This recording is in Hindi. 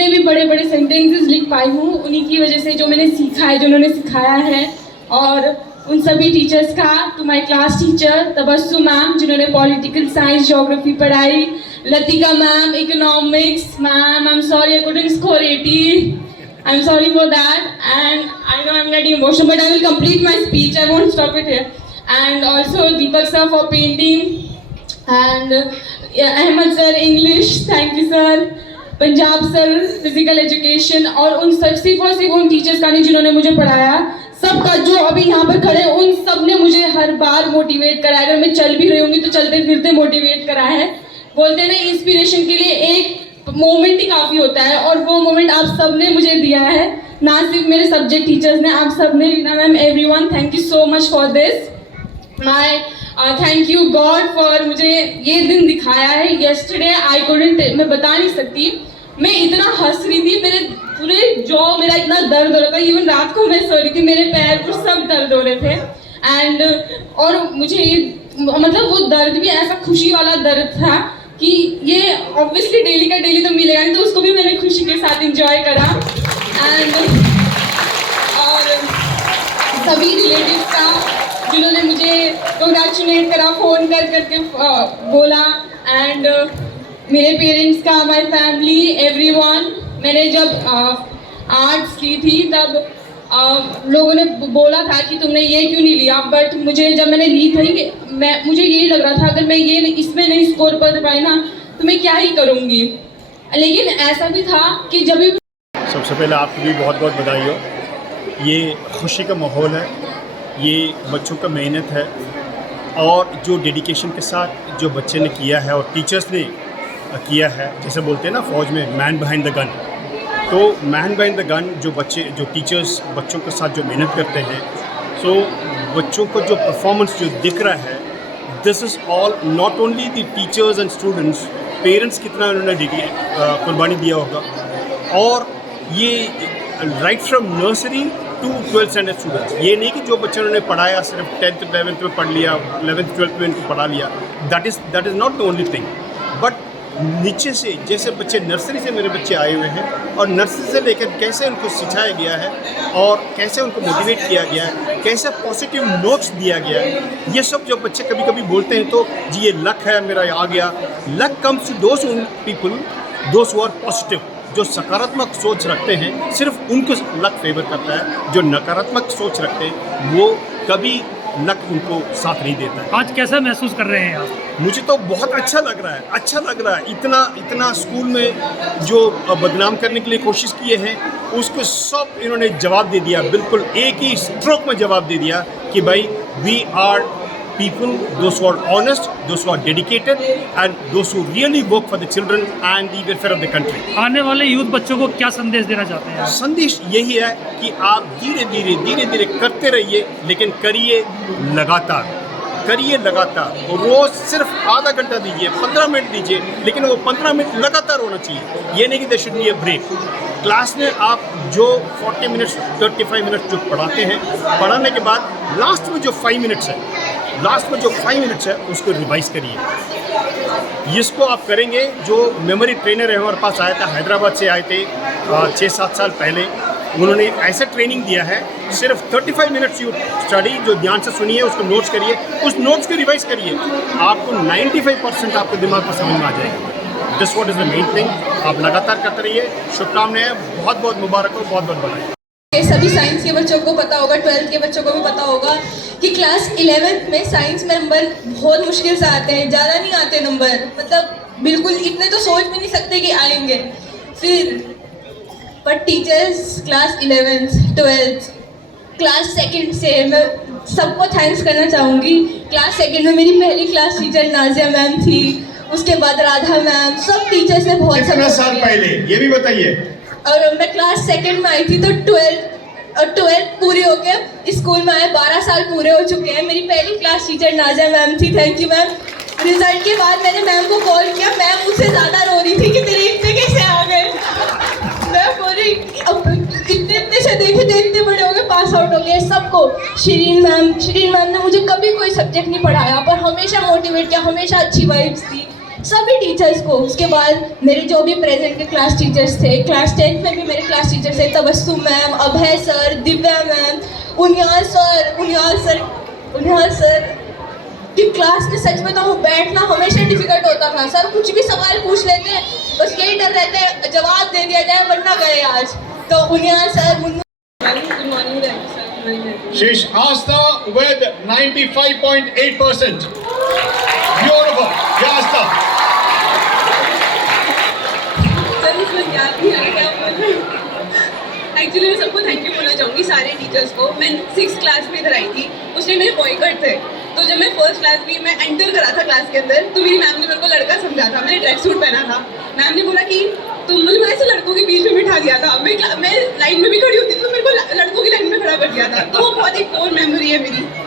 जितने भी बड़े बड़े सेंटेंसेस लिख पाई हूँ उन्हीं की वजह से, जो मैंने सीखा है, जो उन्होंने सिखाया है। और उन सभी टीचर्स का, to my class teacher Tabassum ma'am जिन्होंने पॉलिटिकल साइंस ज्योग्राफी पढ़ाई, Latika ma'am economics, ma'am I am sorry I couldn't score 80, I am sorry for that and I know I am getting emotional but I will complete my speech, I won't stop it here. And also Deepak sir for painting and Ahmad sir English, thank you sir. Punjab sir physical education, और उन सिर्फ और सिर्फ उन टीचर्स का नहीं जिन्होंने मुझे पढ़ाया, सबका जो अभी यहाँ पर खड़े उन सब ने मुझे हर बार मोटिवेट करा है। अगर मैं चल भी रही होंगी तो चलते फिरते मोटिवेट करा है। बोलते हैं ना, इंस्पिरेशन के लिए एक मोमेंट ही काफ़ी होता है, और वो मोमेंट आप सब ने मुझे दिया है, ना सिर्फ मेरे सब्जेक्ट टीचर्स ने, आप सब ने। Reena ma'am, everyone, thank you so much for this. My thank you God for मुझे ये दिन दिखाया है। येस्टरडे आई कुडंट, मैं बता नहीं सकती, मैं इतना हंस रही थी, मेरे पूरे जॉ मेरा इतना दर्द हो रहा था, इवन रात को मैं सो रही थी, मेरे पैर पर सब दर्द हो रहे थे। एंड और मुझे ये मतलब वो दर्द भी ऐसा खुशी वाला दर्द था कि ये ऑब्वियसली डेली का डेली तो मिलेगा नहीं, तो उसको भी मैंने खुशी के साथ इंजॉय करा। एंड और सभी रिलेटिव्स का जिन्होंने मुझे कंग्रेचुलेट करा, फ़ोन कर करके बोला, एंड मेरे पेरेंट्स का, माय फैमिली, एवरीवन। मैंने जब आर्ट्स ली थी तब लोगों ने बोला था कि तुमने ये क्यों नहीं लिया, बट मुझे जब मैंने ली थी मुझे यही लग रहा था अगर मैं ये इसमें नहीं स्कोर कर पाई ना तो मैं क्या ही करूँगी। लेकिन ऐसा भी था कि जब भी, सबसे पहले आपको भी बहुत बहुत बधाई हो। ये खुशी का माहौल है, ये बच्चों का मेहनत है, और जो डेडिकेशन के साथ जो बच्चे ने किया है और टीचर्स ने किया है, जैसे बोलते हैं ना फौज में मैन बिहाइंड द गन, तो मैन बिहाइंड द गन जो टीचर्स बच्चों के साथ जो मेहनत करते हैं, सो बच्चों को जो परफॉर्मेंस जो दिख रहा है, this is all not only the teachers and students, parents कितना उन्होंने कुर्बानी दिया होगा, और ये right from nursery to 12th standard students. ये नहीं कि जो बच्चे उन्होंने पढ़ाया सिर्फ 10th 11th में पढ़ लिया, 11th 12th में इनको पढ़ा लिया, that is not the only thing, but नीचे से जैसे बच्चे नर्सरी से मेरे बच्चे आए हुए हैं, और नर्सरी से लेकर कैसे उनको सिखाया गया है और कैसे उनको मोटिवेट किया गया है, कैसे पॉजिटिव नोट्स दिया गया है, ये सब जो बच्चे कभी कभी बोलते हैं तो जी ये लक है मेरा आ गया। Luck comes to those people those who are positive, जो सकारात्मक सोच रखते हैं, सिर्फ उनको लक फेवर करता है। जो नकारात्मक सोच रखते हैं वो कभी लक उनको साथ नहीं देता है। आज कैसा महसूस कर रहे हैं आप? मुझे तो बहुत अच्छा लग रहा है, अच्छा लग रहा है। इतना स्कूल में जो बदनाम करने के लिए कोशिश किए हैं उसको सब इन्होंने जवाब दे दिया, बिल्कुल एक ही स्ट्रोक में जवाब दे दिया कि भाई we are people, those who are honest, those who are dedicated, and those who really work for the children and the welfare of the country. आने वाले यूथ बच्चों को क्या संदेश देना चाहते हैं? संदेश यही है कि आप धीरे धीरे करते रहिए, लेकिन करिए लगातार, और रोज सिर्फ आधा घंटा दीजिए, 15 मिनट दीजिए, लेकिन वो 15 मिनट लगातार होना चाहिए। ये नहीं कि there should be a break. Class में आप जो 40 मिनट्स 35 मिनट्स जो पढ़ाते हैं, पढ़ाने के बाद लास्ट में जो 5 मिनट्स है उसको रिवाइज करिए। इसको आप करेंगे, जो मेमोरी ट्रेनर है हमारे पास आया था, हैदराबाद से आए थे 6-7 साल पहले, उन्होंने ऐसा ट्रेनिंग दिया है, सिर्फ 35 मिनट्स यू स्टडी, जो ध्यान से सुनिए, उसको नोट्स करिए, उस नोट्स को रिवाइज करिए, आपको 95% आपके दिमाग पर समझ में आ जाएगा। This what is the main thing. आप लगातार करते रहिए। शुभकामनाएं, बहुत बहुत मुबारक हो, बहुत बहुत बधाई। सभी साइंस के बच्चों को पता होगा, 12th के बच्चों को भी पता होगा कि क्लास 11th में साइंस में नंबर बहुत मुश्किल से आते हैं, ज़्यादा नहीं आते नंबर, मतलब बिल्कुल इतने तो सोच भी नहीं सकते कि आएंगे। फिर पर teachers class 11th 12th class 2nd से मैं सबको थैंक्स करना चाहूँगी। क्लास 2nd में मेरी पहली क्लास टीचर नाजिया मैम थी, उसके बाद राधा मैम, सब टीचर्स ने बहुत कितने साल पहले ये भी बताइए। और मैं क्लास 2nd में आई थी तो 12th पूरी होके स्कूल में आए, 12 साल पूरे हो चुके हैं। मेरी पहली क्लास टीचर नाजिया मैम थी, थैंक यू मैम। रिजल्ट के बाद मैंने मैम को कॉल किया, मैम मुझसे ज़्यादा रो रही थी कि तेरे इतने कैसे आ गए। मैं बोली इतने से देखे थे, इतने बड़े हो गए, पास आउट हो गए सबको। शिरीन मैम ने मुझे कभी कोई सब्जेक्ट नहीं पढ़ाया, पर हमेशा मोटिवेट किया, हमेशा अच्छी वाइब्स दी। सभी टीचर्स को। उसके बाद मेरे जो भी प्रेजेंट के क्लास टीचर्स थे, क्लास 10th में भी मेरे क्लास टीचर्स थे, Tabassum ma'am, Abhay sir, Divya ma'am, Uniyal sir कि क्लास में सच में तो वो बैठना हमेशा डिफिकल्ट होता था। सर कुछ भी सवाल पूछ लेते हैं, बस यही डर रहता है जवाब दे दिया जाए वरना गए आज। तो Uniyal sir, Munnu good morning sir. She's Asta with 95.8%. Beautiful. Yeah, Asta. Sir इसमें क्या भी है क्या बोलूं? एक्चुअली मैं सबको थैंक यू बोलना चाहूँगी, सारे टीचर्स को। मैं 6th क्लास में इधर आई थी, उस टाइम मेरे बॉयकट थे। तो जब मैं फर्स्ट क्लास भी मैं एंटर करा था क्लास के अंदर, तो मेरी मैम ने मेरे को लड़का समझा था। मैंने ट्रैक सूट पहना था। मैम ने बोला कि तुम मुझे ऐसे लड़कों के बीच में बिठा दिया था। मैं लाइन में भी खड़ी होती थी तो मेरे को लड़कों की लाइन में खड़ा कर दिया था। तो वो बहुत एक कोर मेमोरी है मेरी।